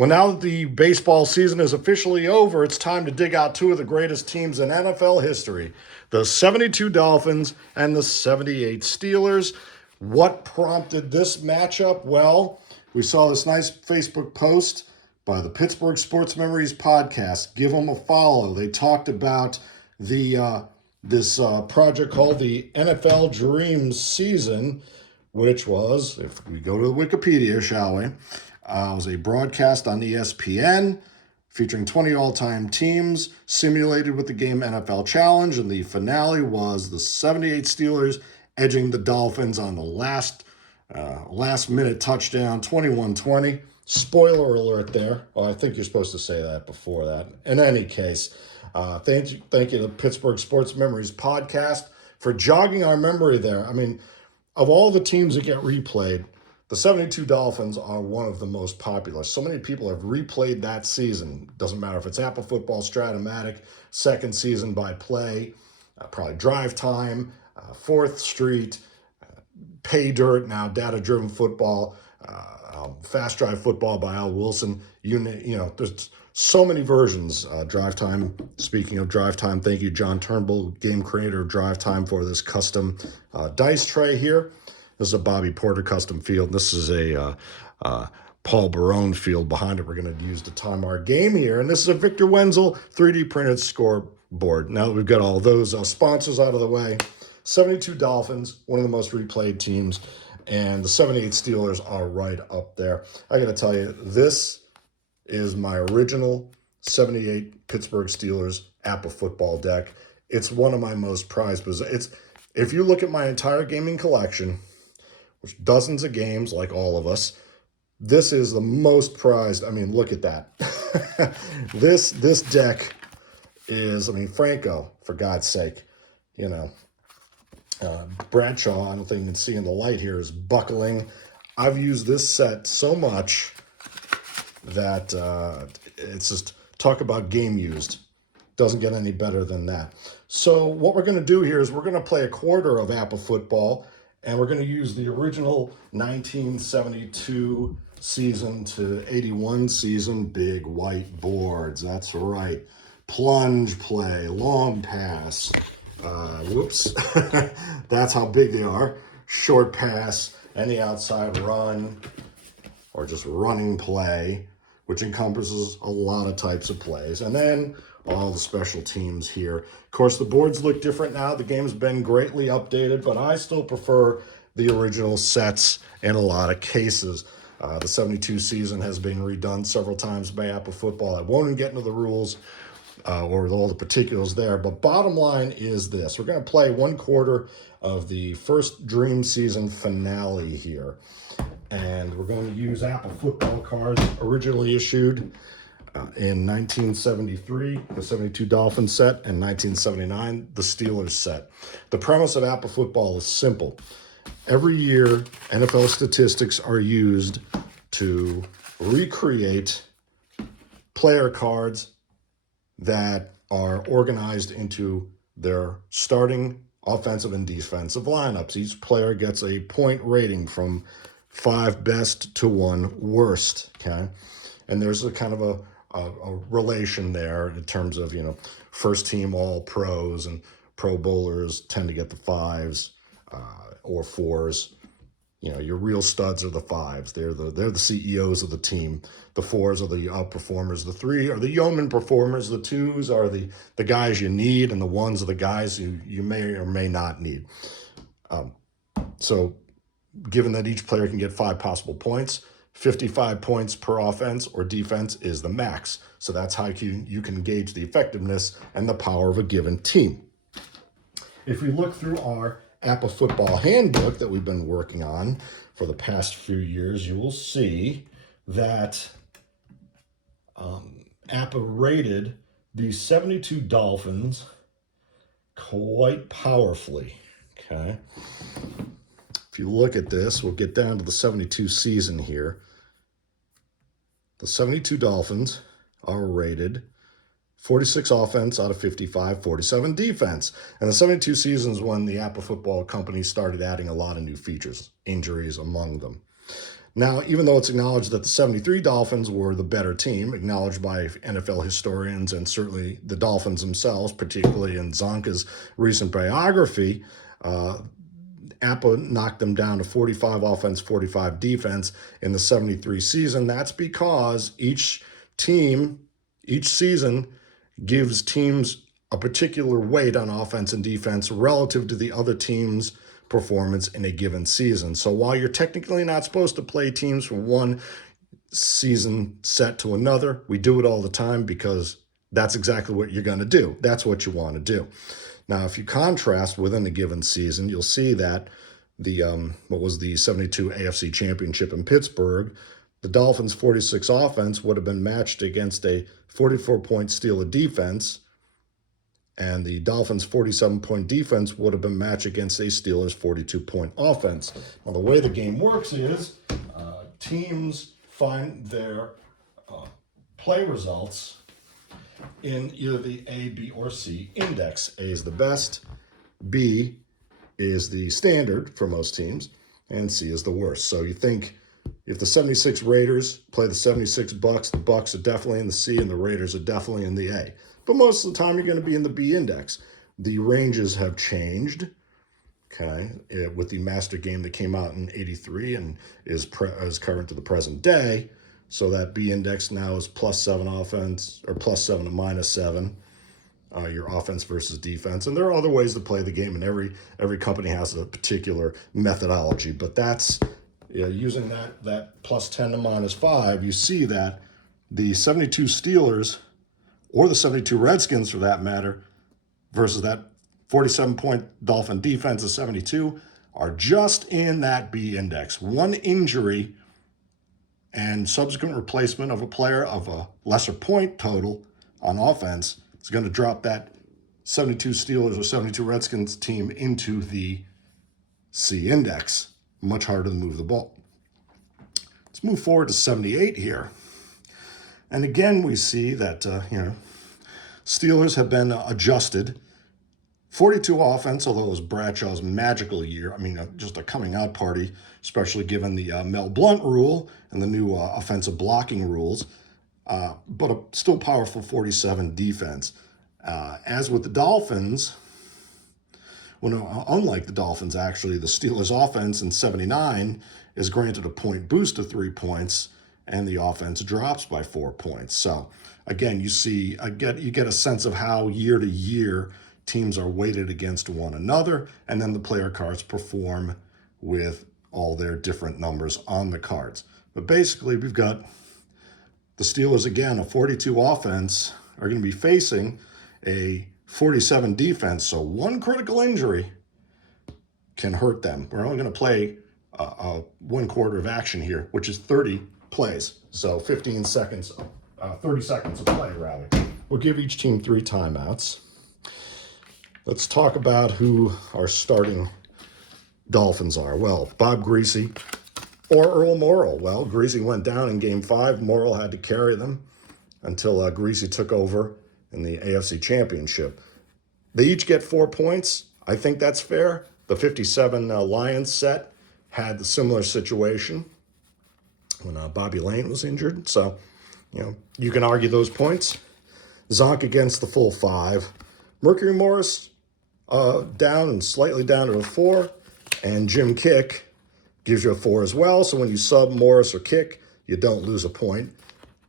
Well, now that the baseball season is officially over, it's time to dig out two of the greatest teams in NFL history, the 72 Dolphins and the 78 Steelers. What prompted this matchup? Well, we saw this nice Facebook post by the Pittsburgh Sports Memories podcast. Give them a follow. They talked about this project called the NFL Dreams Season, which was, if we go to the Wikipedia, shall we, was a broadcast on ESPN featuring 20 all-time teams simulated with the game NFL Challenge, and the finale was the 78 Steelers edging the Dolphins on the last-minute touchdown, 21-20. Spoiler alert there. Well, I think you're supposed to say that before that. In any case, thank you to the Pittsburgh Sports Memories podcast for jogging our memory there. I mean, of all the teams that get replayed, the 72 Dolphins are one of the most popular. So many people have replayed that season. Doesn't matter if it's APBA Football, Stratomatic, second season by play, probably Drive Time, 4th Street, Pay Dirt, now Data-Driven Football, Fast Drive Football by Al Wilson. You know, there's so many versions. Drive Time, speaking of Drive Time, thank you, John Turnbull, game creator of Drive Time, for this custom dice tray here. This is a Bobby Porter custom field. This is a Paul Barone field behind it. We're going to use to time our game here. And this is a Victor Wenzel 3D printed scoreboard. Now that we've got all those sponsors out of the way, 72 Dolphins, one of the most replayed teams, and the 78 Steelers are right up there. I got to tell you, this is my original 78 Pittsburgh Steelers APBA football deck. It's one of my most prized possessions. If you look at my entire gaming collection, which dozens of games, like all of us, this is the most prized. I mean, look at that. This deck is, I mean, Franco, for God's sake, you know. Bradshaw, I don't think you can see in the light here, is buckling. I've used this set so much that it's just, talk about game used. Doesn't get any better than that. So what we're going to do here is we're going to play a quarter of APBA football, and we're going to use the original 1972 season to 81 season big white boards. That's right. Plunge play, long pass. Whoops. That's how big they are. Short pass, any outside run, or just running play, which encompasses a lot of types of plays. And then all the special teams here. Of course, the boards look different now. The game's been greatly updated, but I still prefer the original sets in a lot of cases. The 72 season has been redone several times by APBA Football. I won't even get into the rules or all the particulars there, but bottom line is this. We're going to play one quarter of the first Dream Season finale here, and we're going to use APBA Football cards originally issued in 1973, the 72 Dolphins set, and 1979, the Steelers set. The premise of APBA Football is simple. Every year, NFL statistics are used to recreate player cards that are organized into their starting offensive and defensive lineups. Each player gets a point rating from 5 best to 1 worst, okay? And there's a kind of a relation there in terms of, you know, first team all pros and pro bowlers tend to get the 5s or 4s. You know, your real studs are the 5s. They're the CEOs of the team. The 4s are the outperformers. The 3 are the yeoman performers. The 2s are the guys you need, and the 1s are the guys you may or may not need. So given that each player can get 5 possible points, 55 points per offense or defense is the max. So that's how you can gauge the effectiveness and the power of a given team. If we look through our APBA Football Handbook that we've been working on for the past few years, you will see that APBA rated the 72 Dolphins quite powerfully, okay? If you look at this, we'll get down to the 72 season here. The 72 Dolphins are rated 46 offense out of 55, 47 defense. And the 72 seasons when the APBA Football Company started adding a lot of new features, injuries among them. Now, even though it's acknowledged that the 73 Dolphins were the better team, acknowledged by NFL historians and certainly the Dolphins themselves, particularly in Zonka's recent biography, APBA knocked them down to 45 offense, 45 defense in the 73 season. That's because each season gives teams a particular weight on offense and defense relative to the other team's performance in a given season. So while you're technically not supposed to play teams from one season set to another, we do it all the time because that's exactly what you're going to do. That's what you want to do. Now, if you contrast within a given season, you'll see that the what was the 72 AFC Championship in Pittsburgh, the Dolphins' 46 offense would have been matched against a 44-point Steeler defense, and the Dolphins' 47-point defense would have been matched against a Steelers' 42-point offense. Now, the way the game works is teams find their play results in either the A, B, or C index. A is the best, B is the standard for most teams, and C is the worst. So you think if the 76 Raiders play the 76 Bucks, the Bucks are definitely in the C and the Raiders are definitely in the A. But most of the time you're going to be in the B index. The ranges have changed, okay, with the master game that came out in '83 and is current to the present day. So that B index now is +7 offense, or +7 to -7, your offense versus defense. And there are other ways to play the game, and every company has a particular methodology. But that's using that +10 to -5, you see that the 72 Steelers, or the 72 Redskins for that matter, versus that 47-point Dolphin defense of 72, are just in that B index. One injury and subsequent replacement of a player of a lesser point total on offense is going to drop that 72 Steelers or 72 Redskins team into the C index. Much harder to move the ball. Let's move forward to 78 here. And again, we see that, Steelers have been adjusted. 42 offense, although it was Bradshaw's magical year. I mean, just a coming out party, especially given the Mel Blount rule and the new offensive blocking rules. But a still powerful 47 defense. As with the Dolphins, unlike the Dolphins, actually, the Steelers' offense in 79 is granted a point boost to 3 points, and the offense drops by 4 points. So, again, you get a sense of how year to year teams are weighted against one another, and then the player cards perform with all their different numbers on the cards. But basically, we've got the Steelers, again, a 42 offense, are going to be facing a 47 defense. So one critical injury can hurt them. We're only going to play 1 quarter of action here, which is 30 plays. So 15 seconds, 30 seconds of play, rather. We'll give each team 3 timeouts. Let's talk about who our starting Dolphins are. Well, Bob Greasy or Earl Morrall. Well, Greasy went down in Game 5. Morrall had to carry them until Greasy took over in the AFC Championship. They each get 4 points. I think that's fair. The 57 Lions set had the similar situation when Bobby Lane was injured. So, you can argue those points. Zonk against the full 5. Mercury Morris down and slightly down to a 4. And Jim Kick gives you a 4 as well. So when you sub Morris or Kick, you don't lose a point.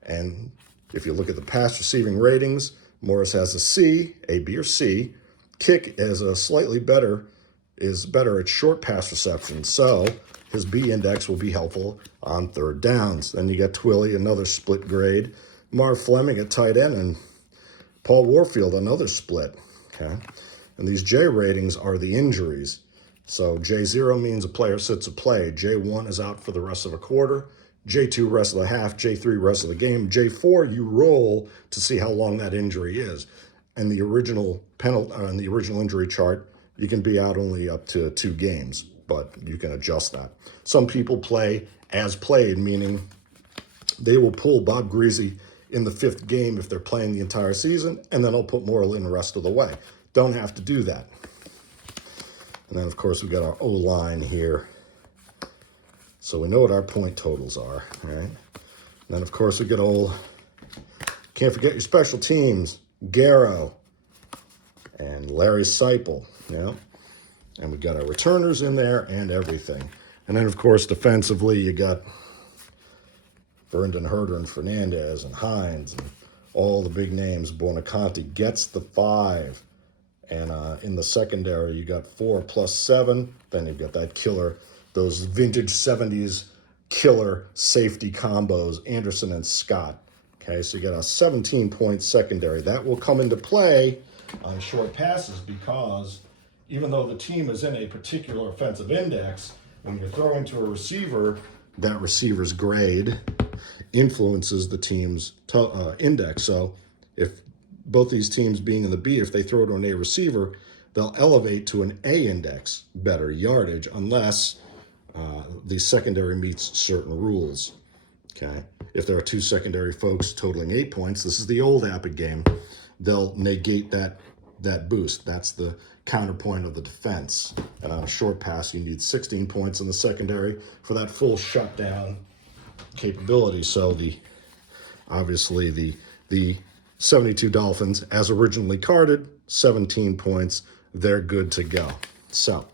And if you look at the pass receiving ratings, Morris has a C, A, B, or C. Kick is better at short pass reception. So his B index will be helpful on 3rd downs. Then you got Twilly, another split grade. Marv Fleming at tight end, and Paul Warfield, another split. Okay. And these J ratings are the injuries. So J0 means a player sits a play. J1 is out for the rest of a quarter. J2 rest of the half. J3 rest of the game. J4 you roll to see how long that injury is. And the original injury chart, you can be out only up to 2 games, but you can adjust that. Some people play as played, meaning they will pull Bob Greasy in the 5th game if they're playing the entire season, and then I'll put Morrall in the rest of the way. Don't have to do that. And then, of course, we've got our O-line here. So we know what our point totals are, all right? And then, of course, we get old, can't forget your special teams, Garrow and Larry Seipel, you know? And we got our returners in there and everything. And then, of course, defensively, you got Vernon, Herder, and Fernandez, and Hines, and all the big names. Buonaconti gets the 5. And in the secondary, you got 4 plus 7. Then you've got that killer, those vintage 70s killer safety combos, Anderson and Scott. Okay, so you got a 17-point secondary. That will come into play on short passes because even though the team is in a particular offensive index, when you're throwing to a receiver, that receiver's grade influences the team's index. So if both these teams being in the B, if they throw to an A receiver, they'll elevate to an A index, better yardage, unless the secondary meets certain rules. Okay, if there are 2 secondary folks totaling 8 points, this is the old APBA game, they'll negate that boost. That's the counterpoint of the defense. And on a short pass, you need 16 points in the secondary for that full shutdown capability. So obviously the 72 Dolphins, as originally carded, 17 points, they're good to go. So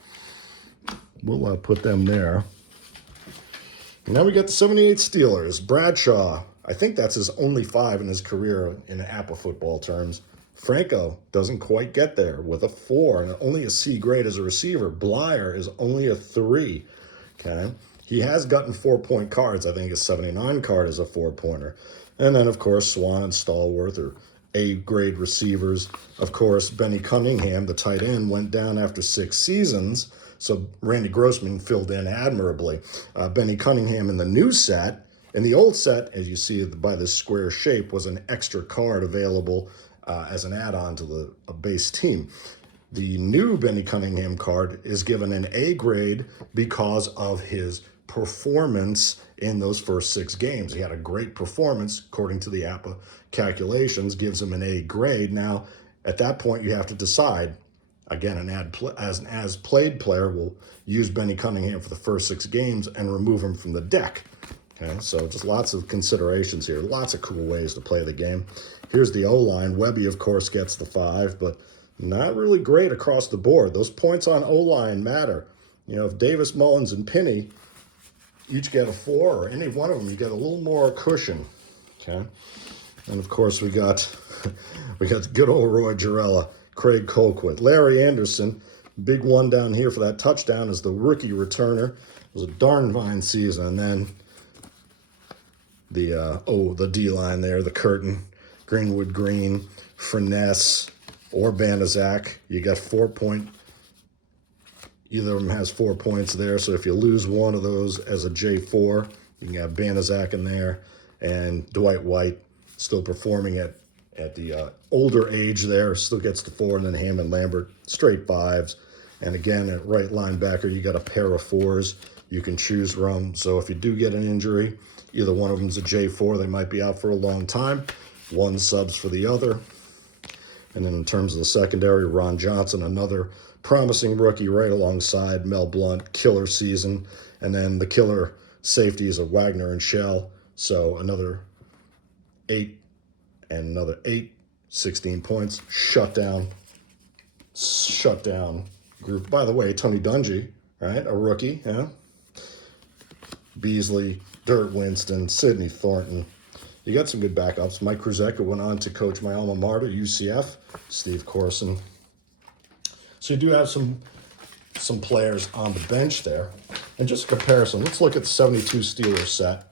we'll put them there. And now we got the 78 Steelers. Bradshaw, I think that's his only 5 in his career in APBA football terms. Franco doesn't quite get there with a 4 and only a C grade as a receiver. Blyer is only a 3. Okay, he has gotten 4-point cards. I think his 79 card is a 4-pointer. And then, of course, Swan and Stallworth are A-grade receivers. Of course, Benny Cunningham, the tight end, went down after 6 seasons. So Randy Grossman filled in admirably. Benny Cunningham in the new set. In the old set, as you see by this square shape, was an extra card available as an add-on to a base team. The new Benny Cunningham card is given an A grade because of his performance in those first 6 games. He had a great performance, according to the APBA calculations, gives him an A grade. Now, at that point, you have to decide. Again, an as-played player will use Benny Cunningham for the first 6 games and remove him from the deck. Okay, so just lots of considerations here. Lots of cool ways to play the game. Here's the O-line. Webby, of course, gets the 5, but not really great across the board. Those points on O-line matter. You know, if Davis, Mullins, and Pinney each get a 4, or any one of them, you get a little more cushion. Okay, and of course we got good old Roy Jarella, Craig Colquitt, Larry Anderson. Big one down here for that touchdown is the rookie returner. It was a darn fine season. And then the D-line there, the curtain, Greenwood Green, Finesse, or Banaszak. You got 4-point. Either of them has 4 points there. So if you lose one of those as a J4, you can have Banaszak in there. And Dwight White still performing at the older age there, still gets the 4, and then Hammond Lambert, straight 5s. And again, at right linebacker, you got a pair of 4s you can choose from. So if you do get an injury, either one of them's a J4, they might be out for a long time. One subs for the other. And then in terms of the secondary, Ron Johnson, another promising rookie right alongside Mel Blount, killer season. And then the killer safeties of Wagner and Shell. So another 8 and another 8, 16 points. Shutdown group. By the way, Tony Dungy, right? A rookie, yeah. Beasley, Dirt Winston, Sidney Thornton. You got some good backups. Mike Kruzek went on to coach my alma mater, UCF. Steve Corson. So you do have some players on the bench there. And just a comparison, let's look at the 72 Steelers set.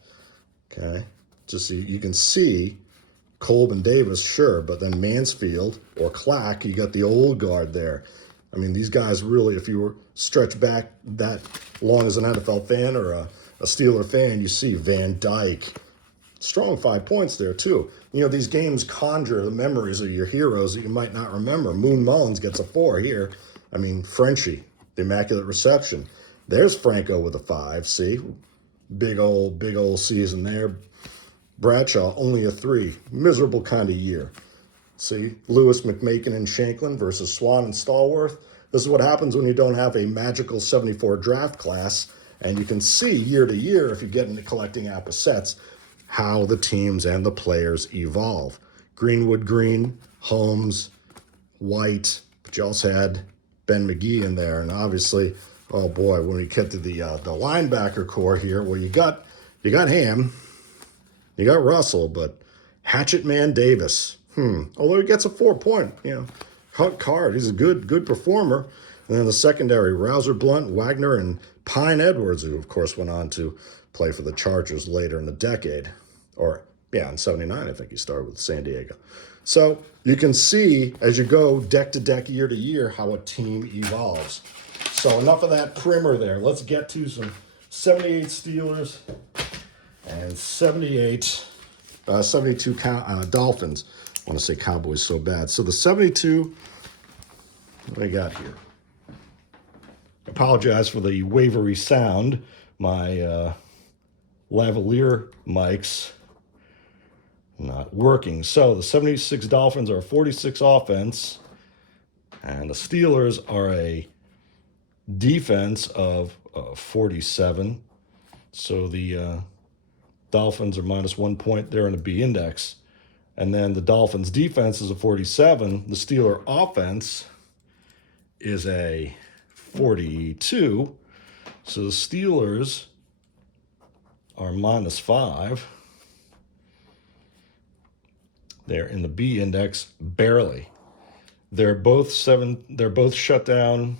Okay, just so you can see Kolb and Davis, sure, but then Mansfield or Clack, you got the old guard there. I mean, these guys really, if you were stretched back that long as an NFL fan or a Steeler fan, you see Van Dyke. Strong 5 points there, too. You know, these games conjure the memories of your heroes that you might not remember. Moon Mullins gets a 4 here. I mean, Frenchie, the Immaculate Reception. There's Franco with a 5, see? Big old season there. Bradshaw, only a 3. Miserable kind of year. See, Lewis, McMakin, and Shanklin versus Swan and Stallworth. This is what happens when you don't have a magical 74 draft class And you can see year to year, if you get into collecting APBA sets, how the teams and the players evolve. Greenwood green, Holmes, white, but you also had Ben McGee in there. And obviously, oh boy, when we get to the linebacker core here, well, you got Ham, you got Russell, but Hatchet Man Davis, although he gets a 4-point, Hunt card. He's a good performer. And then the secondary, Rouser Blunt, Wagner, and Pine Edwards, who of course went on to play for the Chargers later in the decade. In 79, I think he started with San Diego. So you can see as you go deck to deck, year to year, how a team evolves. So enough of that primer there. Let's get to some 78 Steelers and 72 Dolphins. I want to say Cowboys so bad. So the 72, what do I got here? Apologize for the wavery sound. My lavalier mics not working. So the 76 Dolphins are 46 offense, and the Steelers are a defense of 47. So the Dolphins are minus 1 point there in the B index. And then the Dolphins defense is a 47. The Steeler offense is a 42. So the Steelers are minus 5. They're in the B index barely. They're both shut down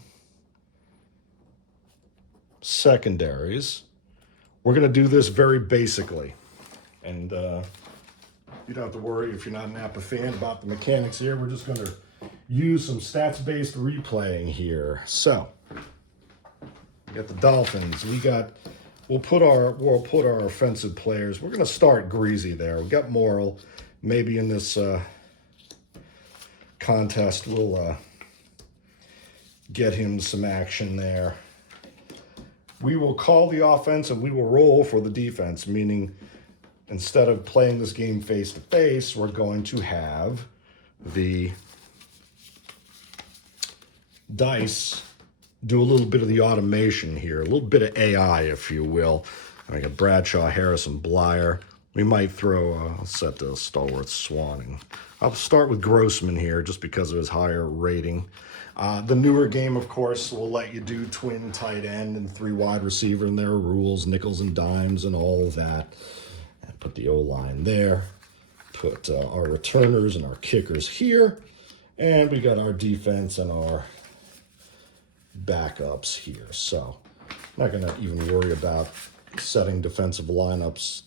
secondaries. We're going to do this very basically. And you don't have to worry if you're not an APBA fan about the mechanics here. We're just going to use some stats-based replaying here. So, we got the Dolphins. We'll put our offensive players. We're going to start greasy there. We got Morrill. Maybe in this contest we'll get him some action there. We will call the offense and we will roll for the defense, meaning instead of playing this game face-to-face, we're going to have the dice do a little bit of the automation here, a little bit of AI, if you will. I got Bradshaw, Harris, and Blyer. We might throw, I'll set the Stalwart Swan. And I'll start with Grossman here just because of his higher rating. The newer game, of course, will let you do twin tight end and 3 wide receiver, and there are rules, nickels and dimes and all of that. And put the O-line there. Put our returners and our kickers here. And we got our defense and our backups here. So I'm not going to even worry about setting defensive lineups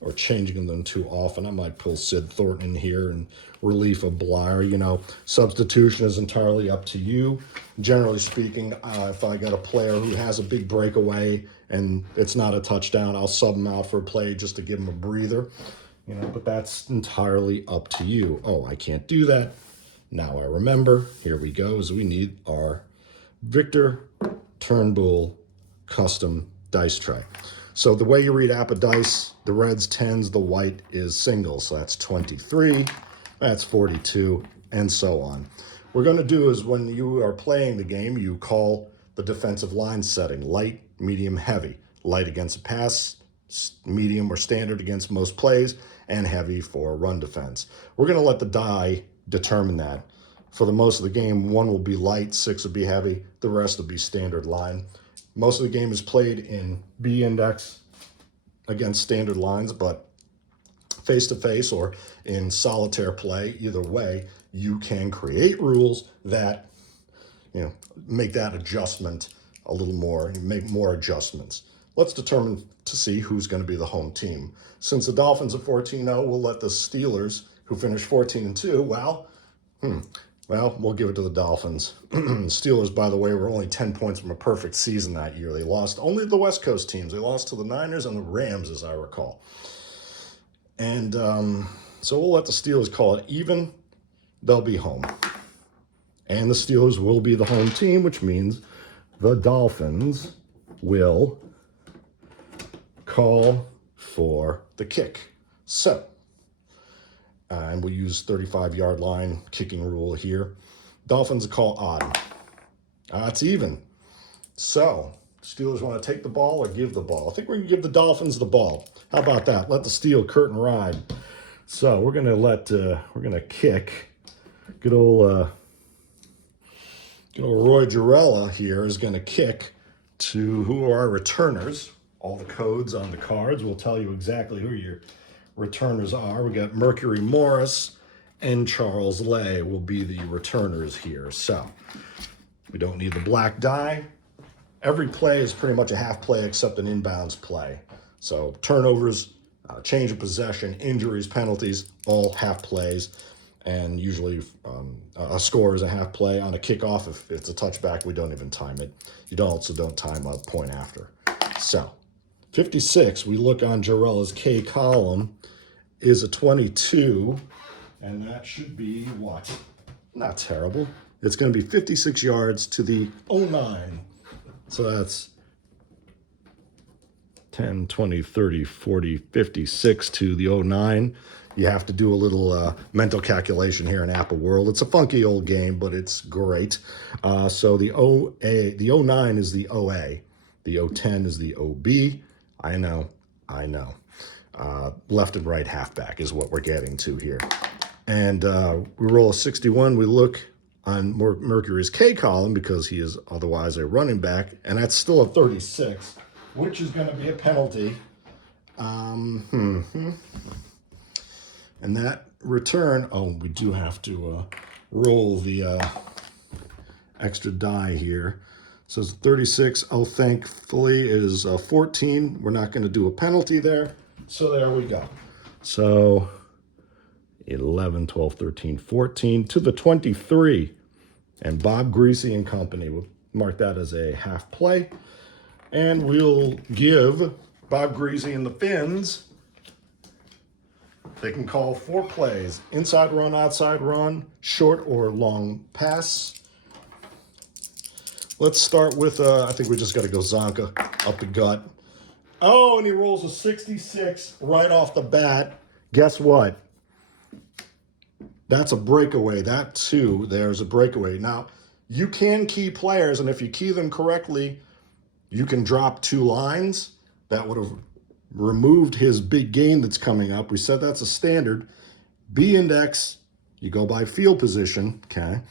or changing them too often. I might pull Sid Thornton in here in relief of Blyer. Substitution is entirely up to you. Generally speaking, if I got a player who has a big breakaway and it's not a touchdown, I'll sub him out for a play just to give him a breather. But that's entirely up to you. Oh, I can't do that. Now I remember. Here we go. So we need our Victor Turnbull custom dice tray. So the way you read APBA dice, the red's 10s, the white is singles. So that's 23, that's 42, and so on. What we're going to do is when you are playing the game, you call the defensive line setting, light, medium, heavy. Light against a pass, medium or standard against most plays, and heavy for run defense. We're going to let the die determine that. For the most of the game, 1 will be light, 6 will be heavy, the rest will be standard line. Most of the game is played in B index against standard lines, but face-to-face or in solitaire play, either way, you can create rules that, make that adjustment a little more, make more adjustments. Let's determine to see who's going to be the home team. Since the Dolphins are 14-0, we'll let the Steelers, who finished 14-2, we'll give it to the Dolphins. Steelers, by the way, were only 10 points from a perfect season that year. They lost only the West Coast teams. They lost to the Niners and the Rams, as I recall. And so we'll let the Steelers call it even. They'll be home. And the Steelers will be the home team, which means the Dolphins will call for the kick. So, and we'll use 35-yard line kicking rule here. Dolphins call odd. It's even. So, Steelers want to take the ball or give the ball? I think we're going to give the Dolphins the ball. How about that? Let the steel curtain ride. So we're going to kick. Good old Roy Jarella here is going to kick to who are our returners. All the codes on the cards will tell you exactly who your returners are. We got Mercury Morris and Charles Lay will be the returners here. So we don't need the black die. Every play is pretty much a half play except an inbounds play. So turnovers, change of possession, injuries, penalties, all half plays. And usually a score is a half play. On a kickoff, if it's a touchback, we don't even time it. You also don't time a point after. So 56, we look on Jarella's K column, is a 22. And that should be what? Not terrible. It's going to be 56 yards to the 09. So that's 10, 20, 30, 40, 56 to the 09. You have to do a little mental calculation here in APBA world. It's a funky old game, but it's great. So the 09 is the OA. The 010 is the OB. I know. Left and right halfback is what we're getting to here. And we roll a 61. We look on Mercury's K column because he is otherwise a running back, and that's still a 36, which is going to be a penalty. And that return, we do have to roll the extra die here. So it's 36. Oh, thankfully it is 14. We're not going to do a penalty there. So there we go. So 11, 12, 13, 14 to the 23. And Bob Greasy and company, we'll mark that as a half play. And we'll give Bob Greasy and the Finns, they can call 4 plays: inside run, outside run, short or long pass. Let's start with, I think we just got to go Zonka up the gut. Oh, and he rolls a 66 right off the bat. Guess what? That's a breakaway. That, too, there's a breakaway. Now, you can key players, and if you key them correctly, you can drop 2 lines. That would have removed his big gain that's coming up. We said that's a standard. B index, you go by field position, okay?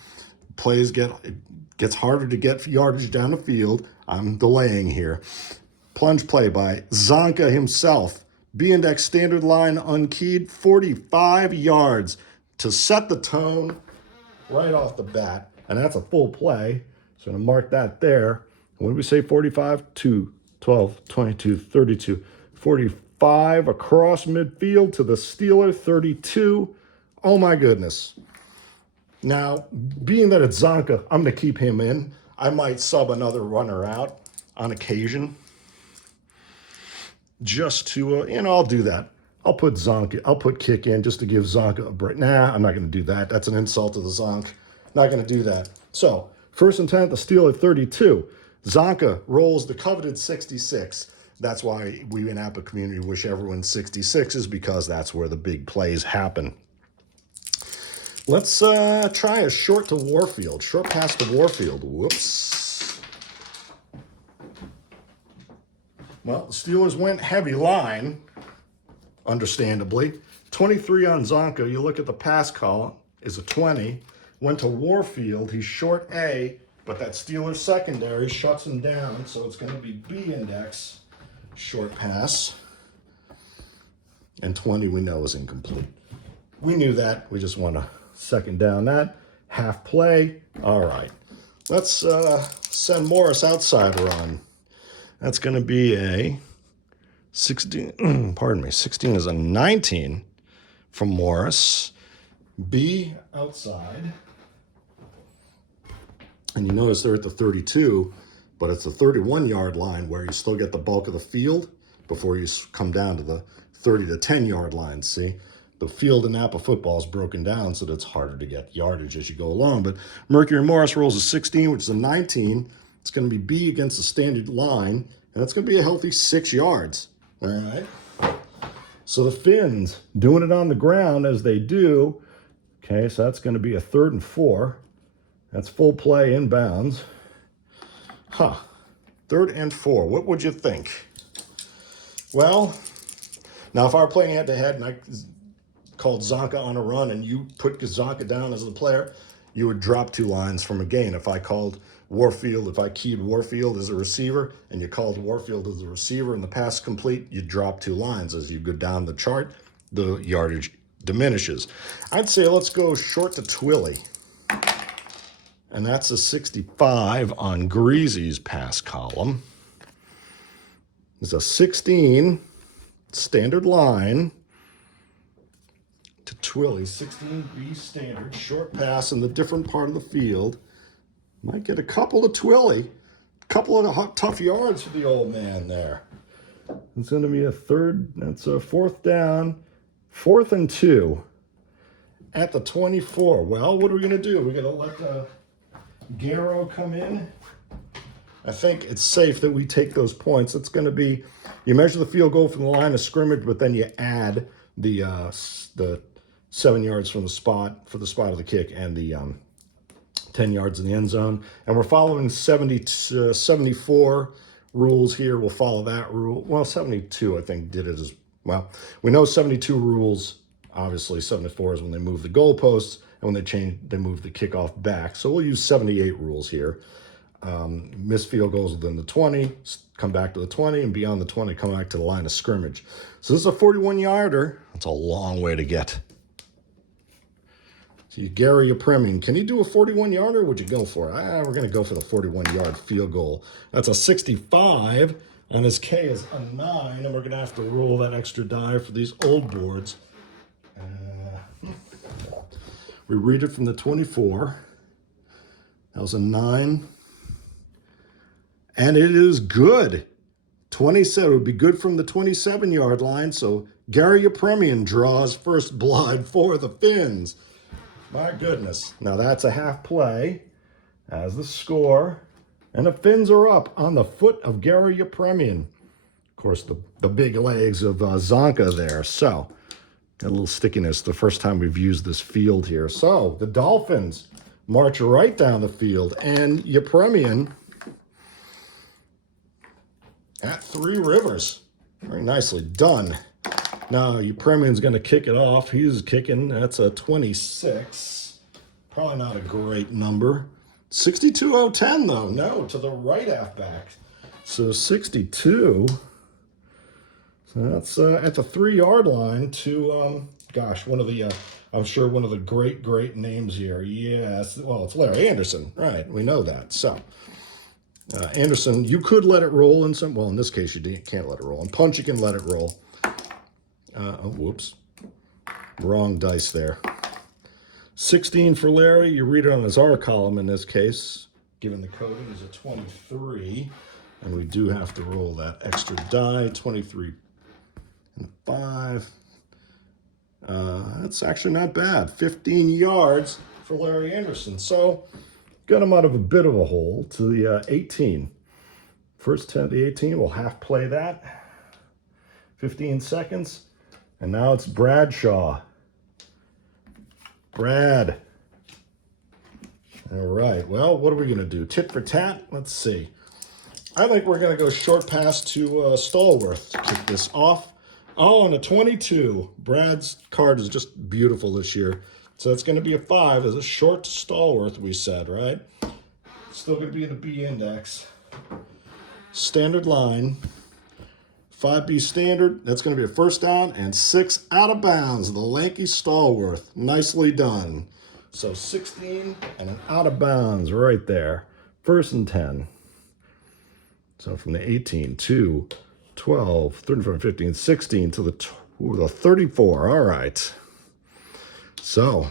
Plays gets harder to get yardage down the field. I'm delaying here. Plunge play by Zonka himself. B index standard line unkeyed, 45 yards to set the tone right off the bat. And that's a full play. So I'm going to mark that there. What did we say? 45, 2, 12, 22, 32, 45 across midfield to the Steeler, 32. Oh, my goodness. Now, being that it's Zonka, I'm going to keep him in. I might sub another runner out on occasion. Just to, I'll do that. I'll put Zonk, I'll put kick in just to give Zonka a break. Nah, I'm not going to do that. That's an insult to the Zonk. Not going to do that. So, first and 10 at the Steeler 32. Zonka rolls the coveted 66. That's why we in APBA community wish everyone 66s, because that's where the big plays happen. Let's try a short to Warfield. Short pass to Warfield. Whoops. Well, the Steelers went heavy line, understandably. 23 on Zonka. You look at the pass column, is a 20. Went to Warfield. He's short A, but that Steelers secondary shuts him down, so it's going to be B index, short pass. And 20 we know is incomplete. We knew that. We just want to second down that. Half play. All right. Let's send Morris outside run. That's going to be a 16. Pardon me. 16 is a 19 from Morris. B outside. And you notice they're at the 32, but it's the 31-yard line where you still get the bulk of the field before you come down to the 30 to 10-yard line. See, the field in APBA football is broken down so that it's harder to get yardage as you go along. But Mercury Morris rolls a 16, which is a 19. It's going to be B against the standard line, and that's going to be a healthy 6 yards. All right. So the Finns doing it on the ground as they do. Okay, so that's going to be a 3rd and 4. That's full play inbounds. 3rd and 4. What would you think? Well, now if I were playing head-to-head and I called Zonka on a run and you put Zonka down as the player, you would drop 2 lines from a gain. If I called Warfield, if I keyed Warfield as a receiver and you called Warfield as a receiver and the pass complete, you drop 2 lines. As you go down the chart, the yardage diminishes. I'd say let's go short to Twilly. And that's a 65 on Greasy's pass column. It's a 16 standard line to Twilly. 16B standard, short pass in the different part of the field. Might get a couple to Twilly. A couple of tough yards for the old man there. It's going to be a 3rd, that's a 4th down. 4th and 2 at the 24. Well, what are we going to do? We're going to let Garrow come in. I think it's safe that we take those points. It's going to be, you measure the field goal from the line of scrimmage, but then you add the 7 yards from the spot, for the spot of the kick, and the 10 yards in the end zone. And we're following 74 rules here. We'll follow that rule. Well, 72, I think, did it as well. We know 72 rules. Obviously, 74 is when they move the goalposts, and when they move the kickoff back. So we'll use 78 rules here. Miss field goals within the 20, come back to the 20, and beyond the 20, come back to the line of scrimmage. So this is a 41-yarder. That's a long way to get. So Gary Apremian, can you do a 41-yarder, or would you go for it? We're going to go for the 41-yard field goal. That's a 65, and his K is a 9, and we're going to have to roll that extra die for these old boards. We read it from the 24. That was a 9. And it is good. 27 would be good from the 27-yard line. So Gary Apremian draws first blood for the Fins. My goodness. Now that's a half play as the score. And the Fins are up on the foot of Gary Apremian. Of course, the big legs of Zonka there. So got a little stickiness the first time we've used this field here. So the Dolphins march right down the field, and Apremian at 3 Rivers. Very nicely done. Now Apremian's going to kick it off. He's kicking. That's a 26. Probably not a great number. 62-0-10 though. No, to the right halfback. So 62. So that's at the 3-yard line to, one of the, I'm sure one of the great names here. Yes, well, it's Larry Anderson. Right, we know that. So, Anderson, you could let it roll in some, well, in this case, you can't let it roll. In punch, you can let it roll. Whoops. Wrong dice there. 16 for Larry. You read it on his R column in this case. Given the coding is a 23. And we do have to roll that extra die, 23 and 5. That's actually not bad. 15 yards for Larry Anderson. So got him out of a bit of a hole to the 18. First 10 to the 18. We'll half play that. 15 seconds. And now it's Bradshaw. Brad. All right. Well, what are we going to do? Tit for tat? Let's see. I think we're going to go short pass to Stallworth to kick this off. Oh, and a 22. Brad's card is just beautiful this year. So it's going to be a 5 as a short to Stallworth, we said, right? Still going to be in the B index. Standard line. 5B standard. That's going to be a first down and 6 out of bounds. The lanky Stallworth. Nicely done. So 16 and an out of bounds right there. 1st and 10. So from the 18 to 12, 34, 15, 16 to the 34. All right. So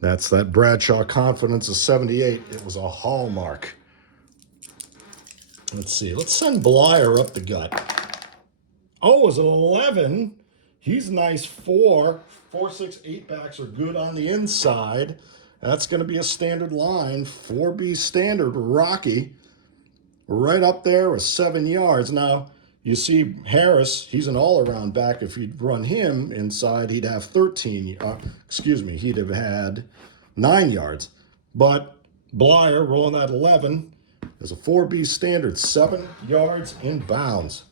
that's that Bradshaw confidence of 78. It was a hallmark. Let's see. Let's send Blyer up the gut. Oh, it was an 11. He's nice. 4, 6, 8 backs are good on the inside. That's going to be a standard line. 4B standard. Rocky. Right up there with 7 yards. Now, you see Harris, he's an all-around back. If you'd run him inside, he'd have he'd have had 9 yards. But Blyer rolling that 11, is a 4B standard, 7 yards in bounds.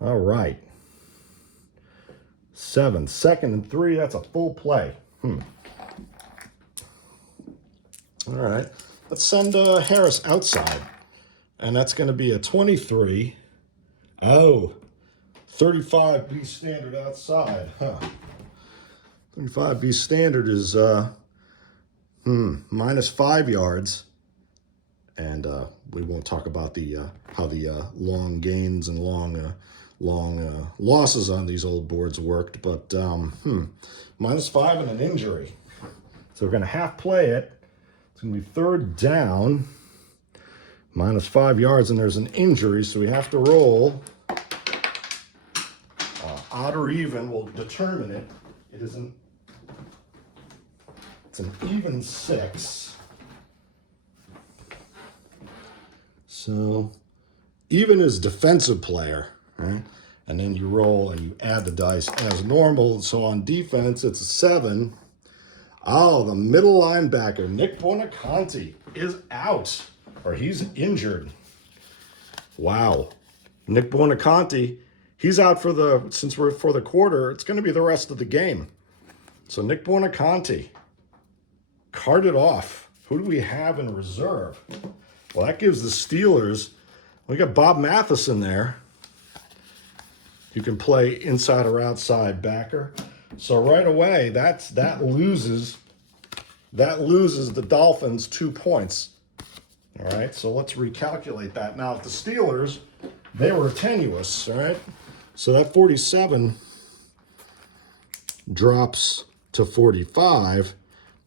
All right. 7, 2nd and 3, that's a full play. All right. Let's send Harris outside. And that's going to be a 23. Oh, 35B standard outside. Huh. 35B standard is minus 5 yards. And we won't talk about the how the long gains and long losses on these old boards worked, but minus 5 and an injury. So we're going to half play it. It's going to be 3rd down, minus 5 yards, and there's an injury, so we have to roll. Odd or even will determine it. It's an even 6. So even is defensive player, right? And then you roll and you add the dice as normal. So on defense, it's a 7. Oh, the middle linebacker, Nick Buonaconti, is out, or he's injured. Wow. Nick Buonaconti, he's out for the quarter, it's going to be the rest of the game. So Nick Buonaconti, carted off. Who do we have in reserve? Well, that gives the Steelers, we got Bob Matheson there. You can play inside or outside backer. So right away, that loses the Dolphins 2 points. All right, so let's recalculate that. Now, if the Steelers, they were tenuous, all right? So that 47 drops to 45.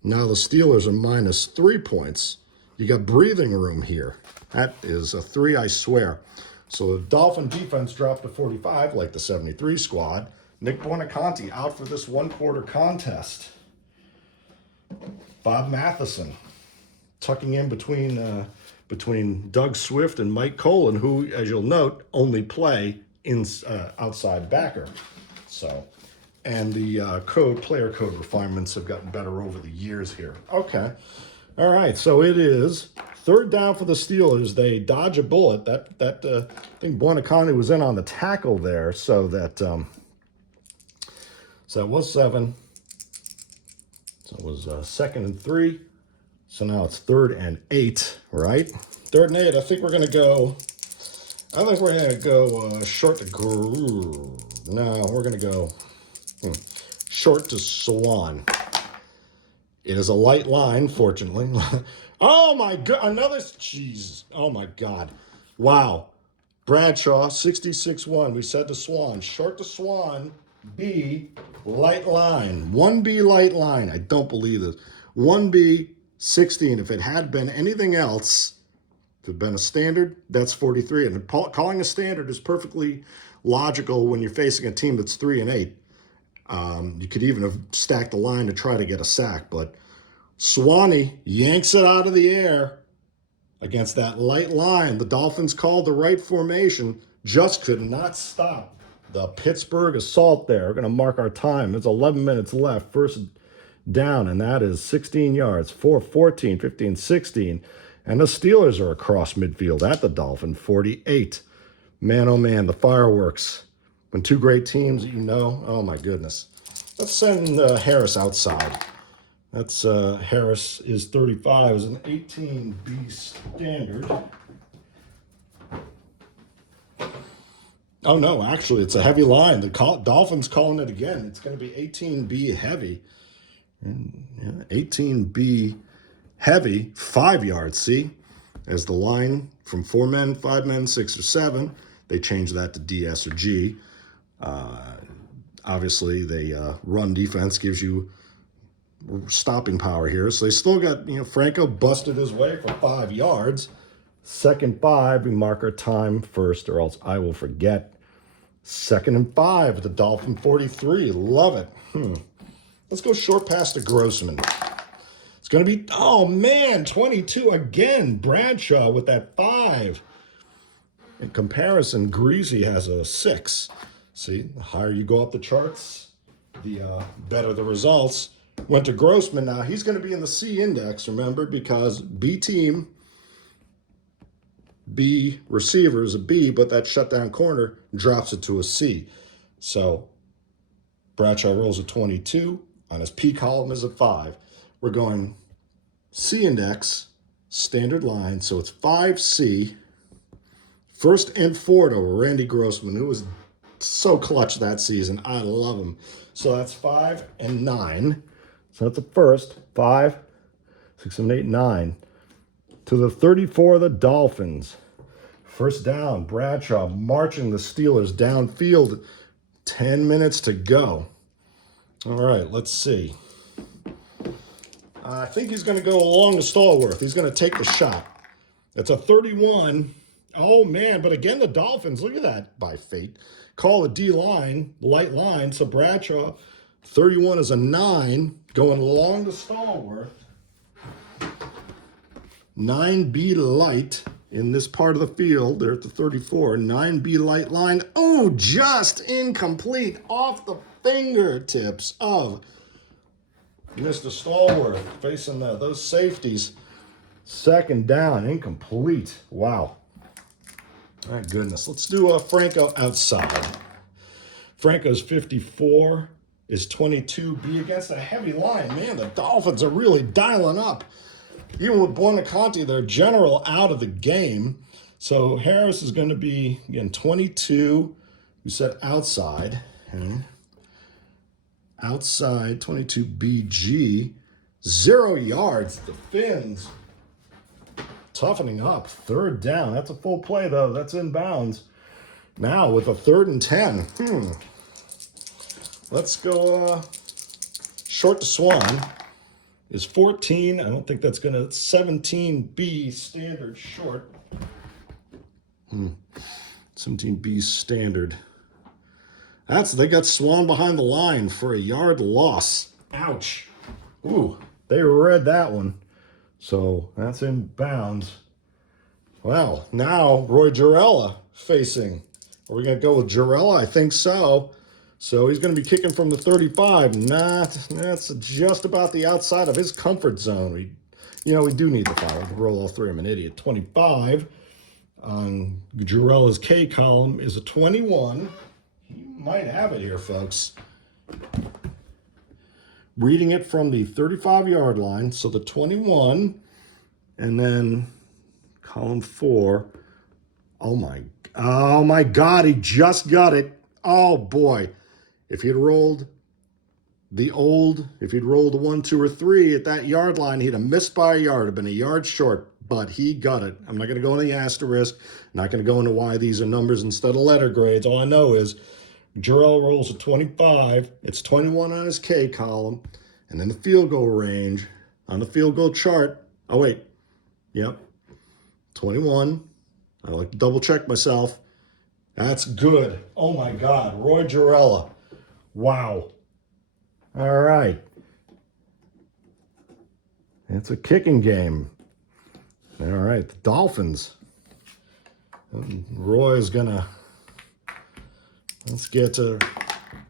Now the Steelers are minus 3 points. You got breathing room here. That is a 3, I swear. So the Dolphin defense dropped to 45, like the 73 squad. Nick Buonaconti out for this 1-quarter contest. Bob Matheson tucking in between Doug Swift and Mike Colon, who, as you'll note, only play outside backer. So, and the player code refinements have gotten better over the years here. Okay. All right, so it is 3rd down for the Steelers. They dodge a bullet. I think Buonaconti was in on the tackle there, so that was 7. So it was 2nd and 3. So now it's 3rd and 8, right? 3rd and 8. I think we're going to go. Short to groove. No, we're going to go short to Swan. It is a light line, fortunately. Oh, my God. Jeez. Oh, my God. Wow. Bradshaw, 66-1. We said to Swan. Short to Swan. B, light line. 1B, light line. I don't believe this. 1B, 16. If it had been anything else, if it had been a standard, that's 43. And calling a standard is perfectly logical when you're facing a team that's 3 and 8. You could even have stacked the line to try to get a sack, but Swanee yanks it out of the air against that light line. The Dolphins called the right formation, just could not stop the Pittsburgh assault there. We're going to mark our time. There's 11 minutes left, 1st down, and that is 16 yards, 14, 15, 16. And the Steelers are across midfield at the Dolphin, 48. Man, oh man, the fireworks. When 2 great teams, oh my goodness. Let's send Harris outside. That's Harris is 35, is an 18B standard. Oh no, actually it's a heavy line. The Dolphins calling it again. It's going to be 18B heavy. And, 18B heavy, 5 yards. See, as the line from 4 men, 5 men, 6 or 7, they changed that to DS or G. Obviously, they run defense gives you stopping power here. So they still got, Franco busted his way for 5 yards. 2nd 5, we mark our time first or else I will forget. 2nd and 5 at the Dolphin 43. Love it. Let's go short pass to Grossman. It's going to be, oh man, 22 again. Bradshaw with that 5. In comparison, Greasy has a 6. See, the higher you go up the charts, the better the results. Went to Grossman. Now, he's going to be in the C index, remember, because B team B receiver is a B, but that shutdown corner drops it to a C. So Bradshaw rolls a 22. On his P column is a 5. We're going C index, standard line. So it's 5C. First and forward over Randy Grossman, who was so clutch that season. I love him. So that's 5 and 9. So that's the first. 5, 6, 7, 8, 9. To the 34 of the Dolphins. First down, Bradshaw marching the Steelers downfield. 10 minutes to go. All right, let's see. I think he's going to go along to Stallworth. He's going to take the shot. It's a 31. Oh, man, but again, the Dolphins, look at that, by fate. Call a D-line, light line, so Bradshaw, 31 is a 9, going along to Stallworth. 9B light in this part of the field. They're at the 34. 9B light line. Oh, just incomplete off the fingertips of Mr. Stallworth facing those safeties. Second down, incomplete. Wow. My goodness. Let's do Franco outside. Franco's 54 is 22B against a heavy line. Man, the Dolphins are really dialing up. Even with Buonaconti, their general, out of the game. So Harris is going to be, again, 22. We said outside. And outside, 22BG. 0 yards. The Fins toughening up. Third down. That's a full play, though. That's inbounds. Now with a 3rd and 10. Let's go short to Swan. Is 14. I don't think that's going to. 17B standard short. 17B standard. They got Swan behind the line for a yard loss. Ouch. Ooh, they read that one. So that's in bounds. Well, now Roy Jarella facing. Are we going to go with Jarella? I think so. So he's going to be kicking from the 35. That's just about the outside of his comfort zone. We do need the fire to roll all three. I'm an idiot. 25 on Jarella's K column is a 21. He might have it here, folks. Reading it from the 35-yard line. So the 21, and then column 4. Oh my God, he just got it. Oh boy. If he'd rolled the 1, 2, or 3 at that yard line, he'd have missed by a yard, have been a yard short, but he got it. I'm not going to go into the asterisk, not going to go into why these are numbers instead of letter grades. All I know is Jarrell rolls a 25. It's 21 on his K column, and in the field goal range, on the field goal chart, oh wait, yep, 21. I like to double check myself. That's good. Oh my God, Roy Jarella. Wow. All right. It's a kicking game. All right, the Dolphins. Roy is gonna. Let's get to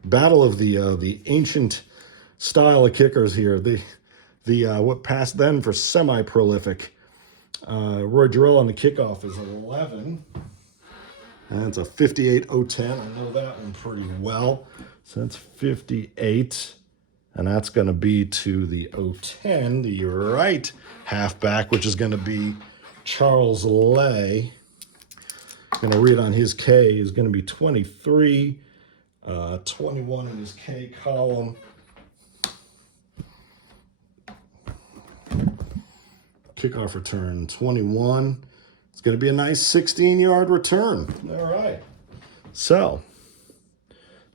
battle of the ancient style of kickers here. The what passed then for semi-prolific. Roy Jarrell on the kickoff is 11. That's a 58-010. I know that one pretty well. So that's 58. And that's going to be to the 010, the right halfback, which is going to be Charles Lay. Going to read on his K is going to be 23, 21 in his K column. Kickoff return 21. It's going to be a nice 16-yard return. All right. So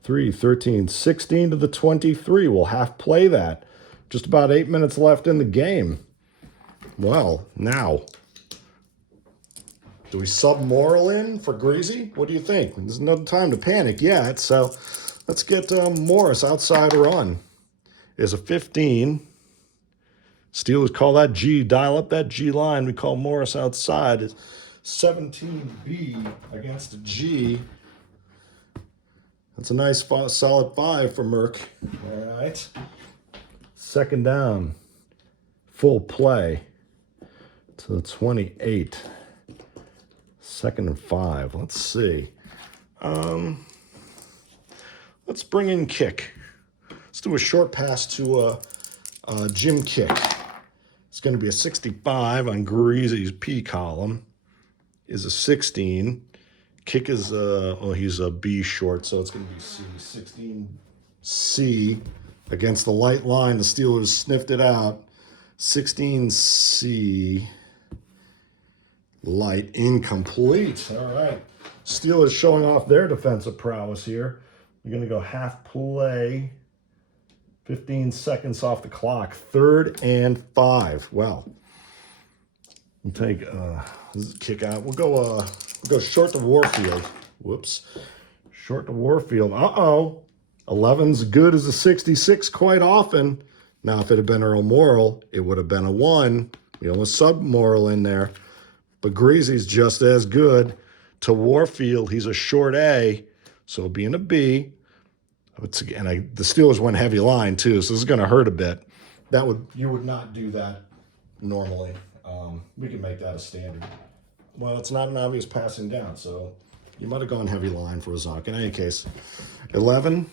3, 13, 16 to the 23. We'll half play that. Just about 8 minutes left in the game. Well, now, do we sub Morrill in for Greasy? What do you think? There's no time to panic yet, so let's get Morris outside run. Is a 15. Steelers call that G. Dial up that G line. We call Morris outside. It's 17B against a G. That's a nice solid 5 for Merck. All right. Second down. Full play to the 28. 2nd and 5. Let's see. Let's bring in kick. Let's do a short pass to Jim Kick. It's going to be a 65 on Greasy's P column. Is a 16. Kick is he's a B short, so it's going to be C. 16C against the light line. The Steelers sniffed it out. 16C light, incomplete. All right. Steelers showing off their defensive prowess here. We're going to go half play. 15 seconds off the clock. 3rd and 5. Well, we'll take this is a kick out. We'll go short to Warfield. Whoops. Short to Warfield. 11's good as a 66 quite often. Now, if it had been Earl Morrill, it would have been a 1. We almost sub Morrill in there. But Greasy's just as good. To Warfield, he's a short A, so being a B. And the Steelers went heavy line too, so this is going to hurt a bit. You would not do that normally. We can make that a standard. Well, it's not an obvious passing down, so you might have gone heavy line for a Zonk. In any case, 11.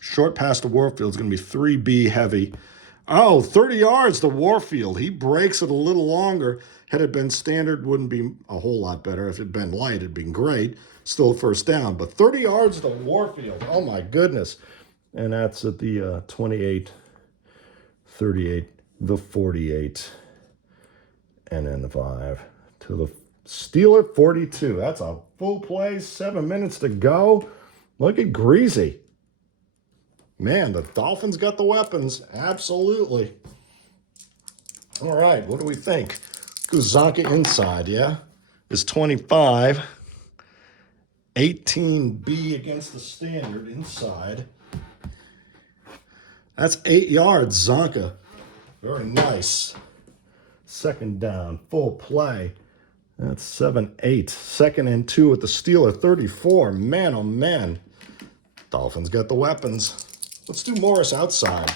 Short pass to Warfield is going to be 3B heavy. 30 yards to Warfield. He breaks it a little longer. Had it been standard, wouldn't be a whole lot better. If it had been light, it'd been great. Still a first down. But 30 yards to Warfield. Oh, my goodness. And that's at the 28, 38, the 48, and then the 5 to the Steeler 42. That's a full play. 7 minutes to go. Look at Greasy. Man, the Dolphins got the weapons. Absolutely. All right, what do we think? Zonka inside, yeah? Is 25. 18B against the standard inside. That's 8 yards, Zonka. Very nice. 2nd down, full play. That's 7-8. 2nd and 2 at the Steeler 34. Man, oh man. Dolphins got the weapons. Let's do Morris outside.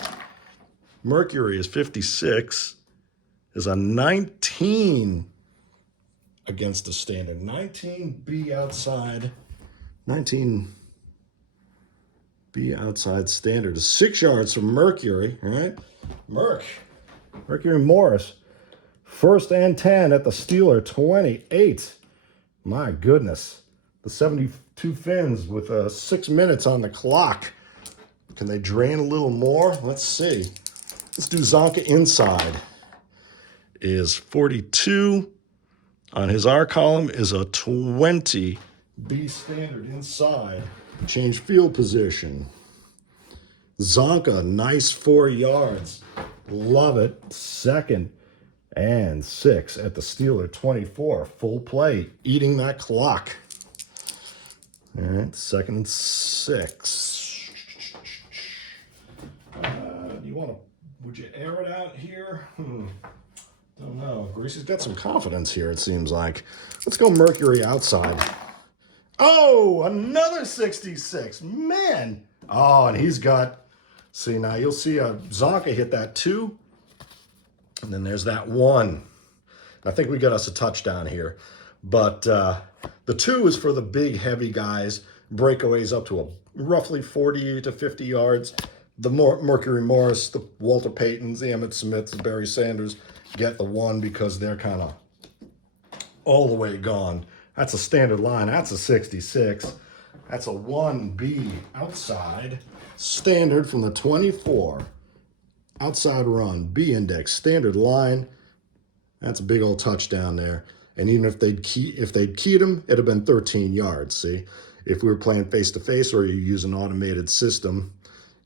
Mercury is 56. Is a 19 against the standard. 19B outside. 19B outside standard is 6 yards from Mercury. All right. Mercury Morris. 1st and 10 at the Steeler 28. My goodness. The 72 Fins with 6 minutes on the clock. Can they drain a little more? Let's see. Let's do Zonka inside. Is 42. On his R column is a 20. B standard inside. Change field position. Zonka, nice 4 yards. Love it. 2nd and 6 at the Steeler 24. Full play. Eating that clock. All right, 2nd and 6. Would you air it out here? Don't know. Greasy's got some confidence here, it seems like. Let's go Mercury outside. Oh, another 66. Man. Oh, and he's got, see, now you'll see Zonka hit that 2. And then there's that 1. I think we got us a touchdown here. But the 2 is for the big, heavy guys. Breakaways up to roughly 40 to 50 yards. The Mercury Morris, the Walter Paytons, the Emmitt Smiths, the Barry Sanders get the 1 because they're kind of all the way gone. That's a standard line. That's a 66. That's a 1B outside. Standard from the 24. Outside run, B index, standard line. That's a big old touchdown there. And even if they'd keyed him, it'd have been 13 yards, see? If we were playing face-to-face or you use an automated system,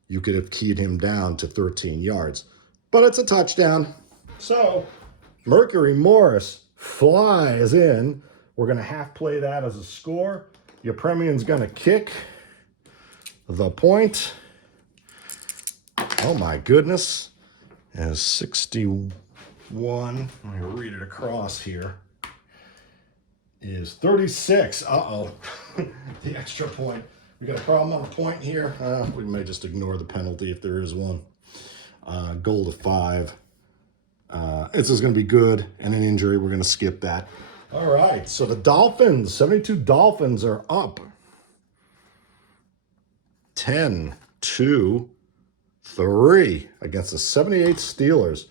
you could have keyed him down to 13 yards. But it's a touchdown. So, Mercury Morris flies in. We're going to half play that as a score. Your Premium's going to kick the point. Oh, my goodness. As 61, let me read it across here, is 36. Uh-oh. The extra point. We got a problem on a point here. We may just ignore the penalty if there is one. Goal to 5. This is going to be good. And an injury, we're going to skip that. All right, so the Dolphins, 72 Dolphins are up 10-3 against the 78 Steelers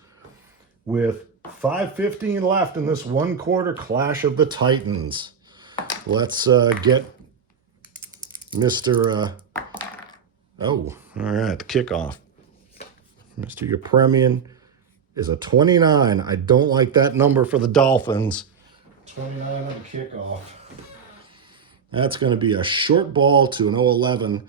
with 5:15 left in this one quarter clash of the Titans. Let's get Mr. All right, the kickoff. Mr. Yepremian is a 29. I don't like that number for the Dolphins. 29 on the kickoff. That's going to be a short ball to an 0-11,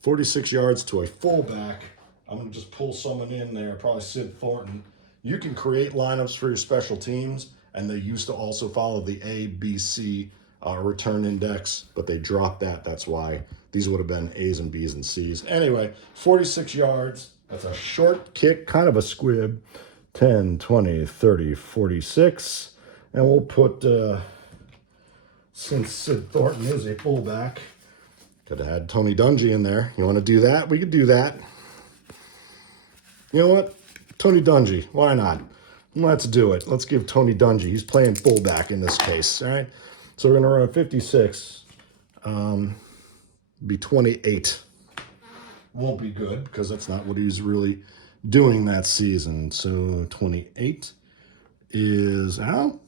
46 yards to a fullback. I'm going to just pull someone in there, probably Sid Thornton. You can create lineups for your special teams, and they used to also follow the ABC return index, but they dropped that. That's why these would have been A's and B's and C's. Anyway, 46 yards. That's a short kick, kind of a squib. 10, 20, 30, 46. And we'll put, since Sid Thornton is a fullback, could have had Tony Dungy in there. You want to do that? We could do that. You know what? Tony Dungy. Why not? Let's do it. Let's give Tony Dungy. He's playing fullback in this case. All right. So we're going to run a 56. Be 28. Won't be good because that's not what he's really doing that season. So 28 is out.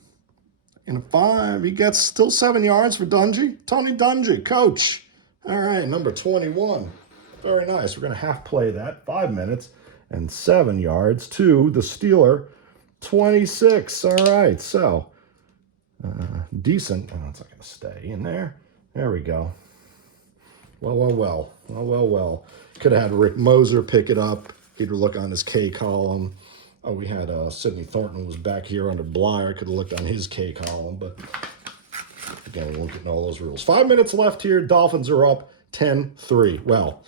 In a 5, he gets still 7 yards for Dungy. Tony Dungy, coach. All right, number 21. Very nice. We're going to half play that. 5 minutes and 7 yards to the Steeler. 26. All right, so decent. Oh, it's not going to stay in there. There we go. Well. Could have had Rick Moser pick it up. He'd look on his K column. Oh, we had Sidney Thornton was back here under Blyer. Could have looked on his K column, but again, we won't get into all those rules. 5 minutes left here. Dolphins are up 10-3. Well,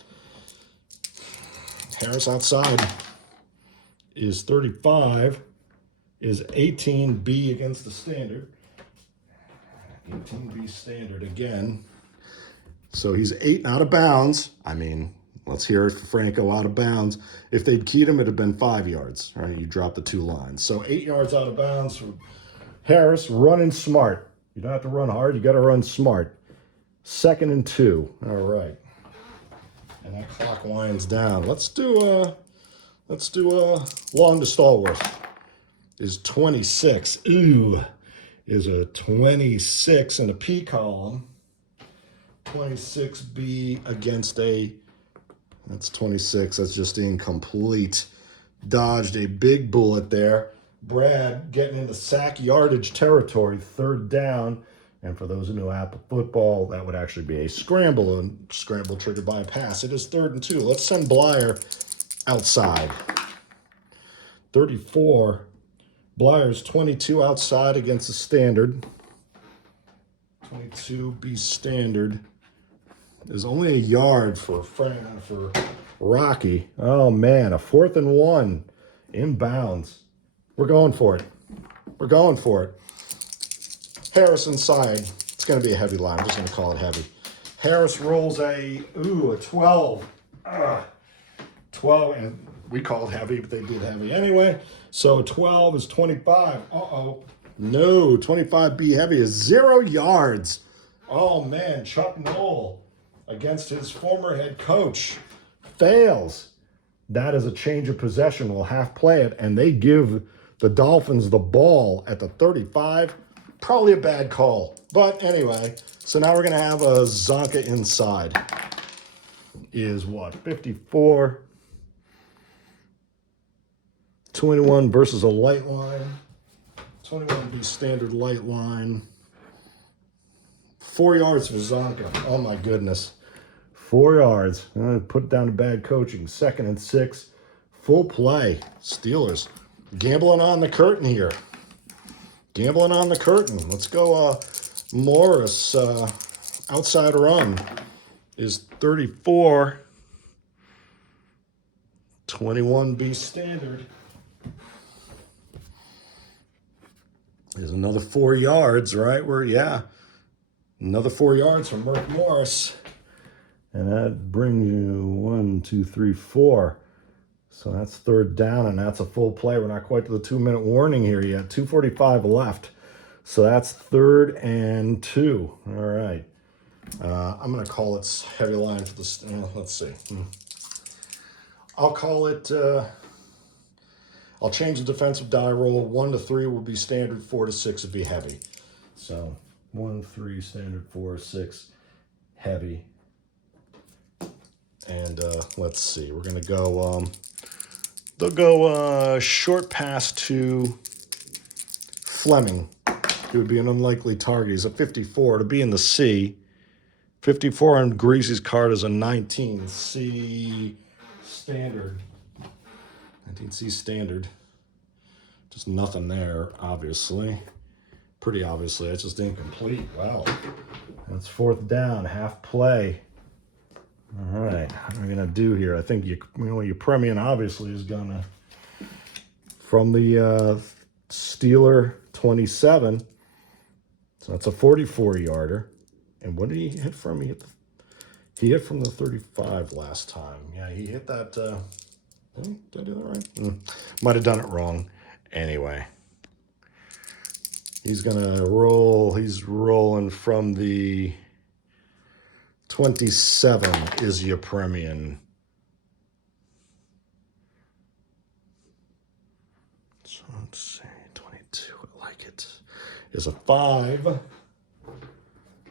Harris outside is 35, is 18B against the standard. 18B standard again. So he's 8 out of bounds. I mean, let's hear it for Franco out of bounds. If they'd keyed him, it'd have been 5 yards. Right? You drop the 2 lines. So 8 yards out of bounds for Harris, running smart. You don't have to run hard. You got to run smart. 2nd and 2. All right. And that clock winds down. Let's do long to Stallworth. Is 26. Ooh. Is a 26 in a P column. 26B against a, that's 26. That's just incomplete. Dodged a big bullet there. Brad getting into sack yardage territory, 3rd down. And for those who know Apple football, that would actually be a scramble, and scramble triggered by a pass. It is 3rd and 2. Let's send Blyer outside. 34. Blyer's 22 outside against the standard. 22B standard is only a yard for Rocky. Oh, man, a 4th and 1 inbounds. We're going for it. Harris inside. It's going to be a heavy line. I'm just going to call it heavy. Harris rolls a 12. 12, and we called heavy, but they did heavy anyway. So 12 is 25. Uh-oh. No, 25B heavy is 0 yards. Oh, man, Chuck Noll against his former head coach fails. That is a change of possession. We'll half play it, and they give the Dolphins the ball at the 35. Probably a bad call. But anyway, so now we're going to have a Zonka inside. Is what? 54. 21 versus a light line. 21 would be standard light line. 4 yards for Zonka. Oh, my goodness. 4 yards. Put it down to bad coaching. 2nd and 6. Full play. Steelers gambling on the curtain here. Gambling on the curtain. Let's go Morris. Outside run is 34. 21B standard. There's another 4 yards, right? Another 4 yards from Merck Morris. And that brings you 1, 2, 3, 4. So that's 3rd down, and that's a full play. We're not quite to the 2-minute warning here yet. 2:45 left. So that's 3rd and 2. All right. I'm going to call it heavy line for this. Let's see. I'll call it, I'll change the defensive die roll. 1 to 3 will be standard. 4 to 6 would be heavy. So 1, 3, standard, 4, 6, heavy. And let's see. We're going to go, they'll go short pass to Fleming. It would be an unlikely target. He's a 54 to be in the C. 54 on Greasy's card is a 19. C standard. 19C standard. Just nothing there, obviously. Pretty obviously. That's just incomplete. Wow. That's 4th down. Half play. All right. What am I going to do here? I think your premium obviously is going to, from the Steeler 27. So that's a 44-yarder. And what did he hit from? He hit from the 35 last time. Yeah, he hit that. Did I do that right? Might have done it wrong. Anyway, he's going to roll. He's rolling from the 27 is your premium. So let's see. 22. I like it. Is a 5.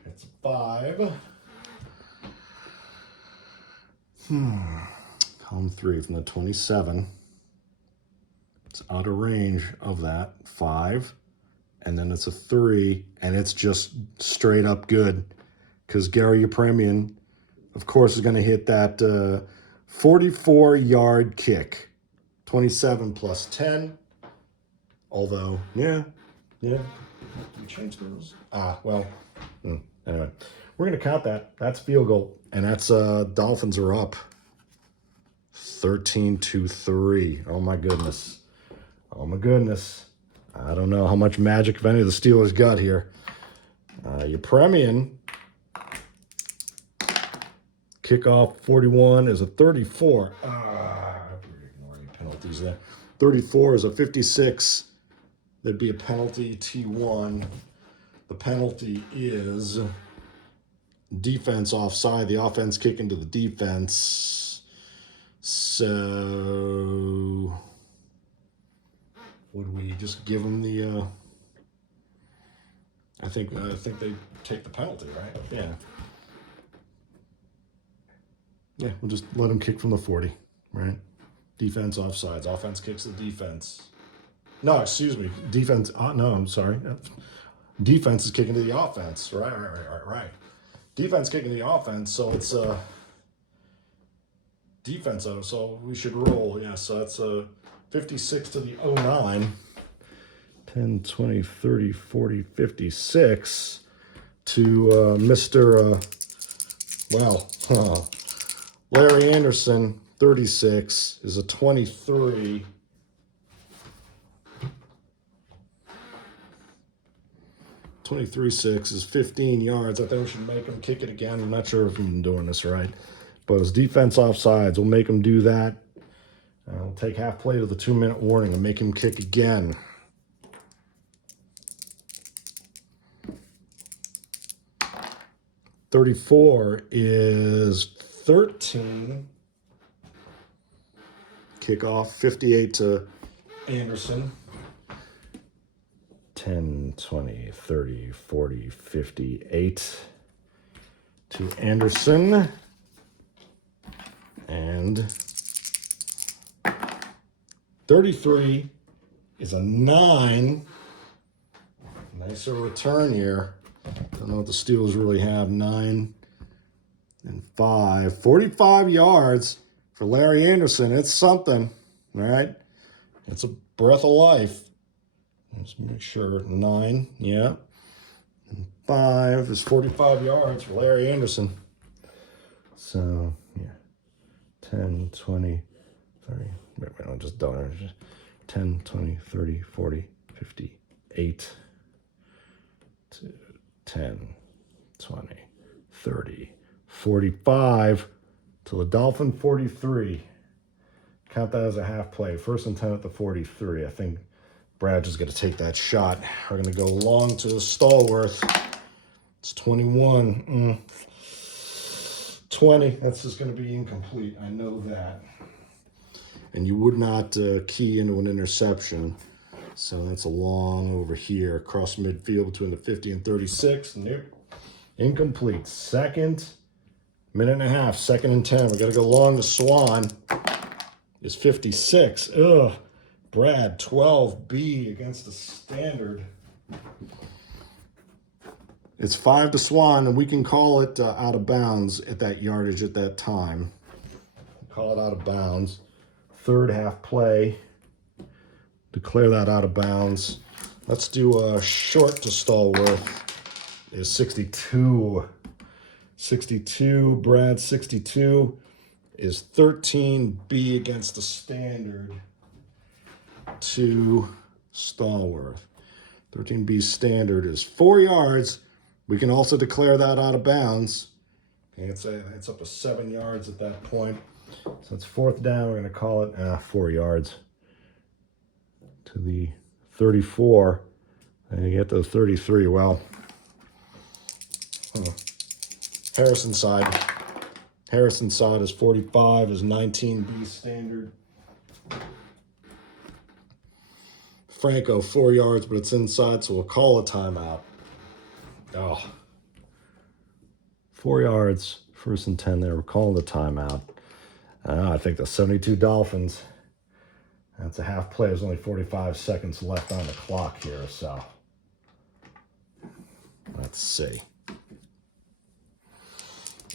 It's a 5. Column 3 from the 27. It's out of range of that 5. And then it's a 3. And it's just straight up good. Because Gary Yepremian, of course, is going to hit that 44-yard kick. 27 plus 10. Although, yeah. Did we change those? Well, anyway. We're going to count that. That's field goal. And that's Dolphins are up 13-3. Oh, my goodness. Oh, my goodness. I don't know how much magic, if any, the Steelers got here. Yepremian. Kickoff 41 is a 34. Ignoring penalties there. 34 is a 56. There'd be a penalty, T1. The penalty is defense offside. The offense kicking to the defense. So would we just give them the? I think they take the penalty, right? Yeah. Yeah, we'll just let them kick from the 40, right? Defense offsides. Offense kicks the defense. No, excuse me. Defense. No, I'm sorry. Defense is kicking to the offense. Right. Defense kicking to the offense. So it's defense. So we should roll. Yeah. So that's 56 to the 09. 10, 20, 30, 40, 56 to Mr. Larry Anderson, 36, is a 23. 23-6 is 15 yards. I think we should make him kick it again. I'm not sure if I'm doing this right. But his defense offsides. We'll make him do that. We'll take half play to the 2-minute warning and make him kick again. $34 is 13. Kickoff 58 to Anderson. 10, 20, 30, 40, 58 to Anderson. And 33 is a 9. Nicer return here. Don't know what the Steelers really have. 9 and 5. 45 yards for Larry Anderson. It's something, all right? It's a breath of life. Let's make sure. 9, yeah. And 5 is 45 yards for Larry Anderson. So, yeah. 10, 20, 30. Wait, I'm just done. 10, 20, 30, 40, 58. 10, 20, 30, 45 to the Dolphin 43. Count that as a half play. 1st and 10 at the 43. I think Brad just got to take that shot. We're going to go long to Stallworth. It's 21. 20. That's just going to be incomplete. I know that. And you would not key into an interception. So that's a long over here across midfield between the 50 and 36. Nope. Incomplete. Second, minute and a half. 2nd and 10. We got to go long to Swan. Is 56. Ugh. Brad, 12B against the standard. It's 5 to Swan, and we can call it out of bounds at that yardage at that time. Call it out of bounds. 3rd half play. Declare that out of bounds. Let's do a short to Stallworth. Is 62. 62. Brad, 62 is 13B against the standard to Stallworth. 13B standard is 4 yards. We can also declare that out of bounds. Okay, it's up to 7 yards at that point. So it's 4th down. We're going to call it 4 yards to the 34. And you get to the 33. Well, Harrison side. Harrison side is 45, is 19B standard. Franco, 4 yards, but it's inside, so we'll call a timeout. Oh. 4 yards, 1st and 10 there. We're calling the timeout. I think the 72 Dolphins, that's a half play. There's only 45 seconds left on the clock here, so let's see.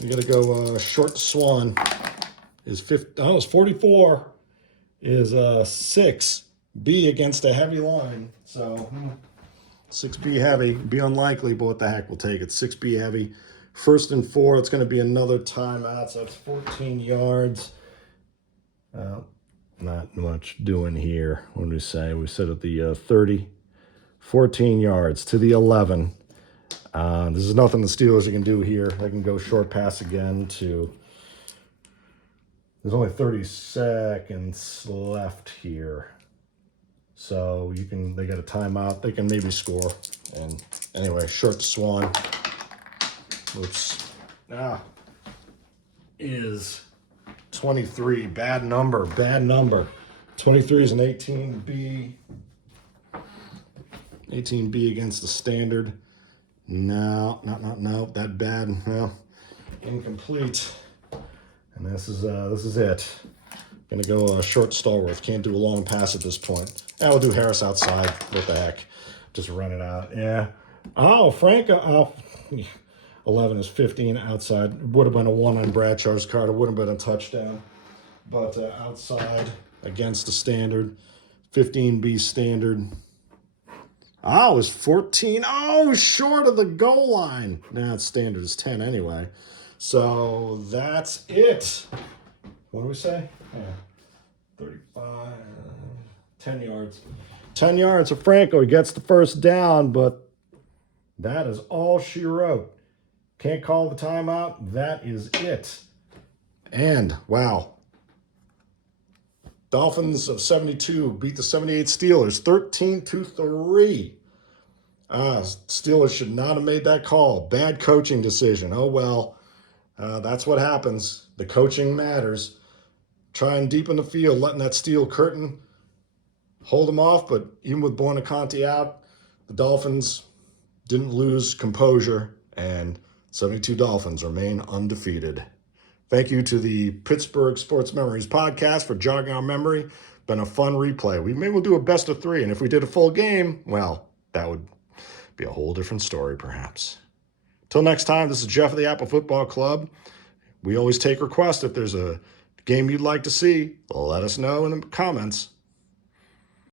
We got to go short to Swan. Is 44 is 6B against a heavy line. So 6B heavy, be unlikely, but what the heck, we'll take it. 6B heavy. 1st and 4, it's going to be another timeout, so that's 14 yards. Not much doing here. What did we say? We said at the 30. 14 yards to the 11. This is nothing the Steelers can do here. They can go short pass again to... There's only 30 seconds left here. So they got a timeout. They can maybe score. And anyway, short to Swan. Oops. Is 23. Bad number. 23 is an 18B. 18B against the standard. No. That bad. Well, incomplete. And this is it. Gonna go short Stallworth. Can't do a long pass at this point. We'll do Harris outside. What the heck? Just run it out. Yeah. Oh, Franco. Oh. 11 is 15 outside. Would have been a 1 on Bradshaw's card. It would have been a touchdown. But outside against the standard. 15B standard. Oh, it's 14. Oh, short of the goal line. Nah, it's standard is 10 anyway. So that's it. What do we say? Yeah. 35. 10 yards. 10 yards for Franco. He gets the 1st down, but that is all she wrote. Can't call the timeout. That is it. And, wow. Dolphins of 72 beat the 78 Steelers 13-3. Steelers should not have made that call. Bad coaching decision. Oh, well. That's what happens. The coaching matters. Trying deep in the field, letting that steel curtain hold them off. But even with Buonaconti out, the Dolphins didn't lose composure. And 72 Dolphins remain undefeated. Thank you to the Pittsburgh Sports Memories podcast for jogging our memory. Been a fun replay. Maybe we'll do a best of 3. And if we did a full game, well, that would be a whole different story, perhaps. Till next time, this is Jeff of the Apple Football Club. We always take requests. If there's a game you'd like to see, let us know in the comments.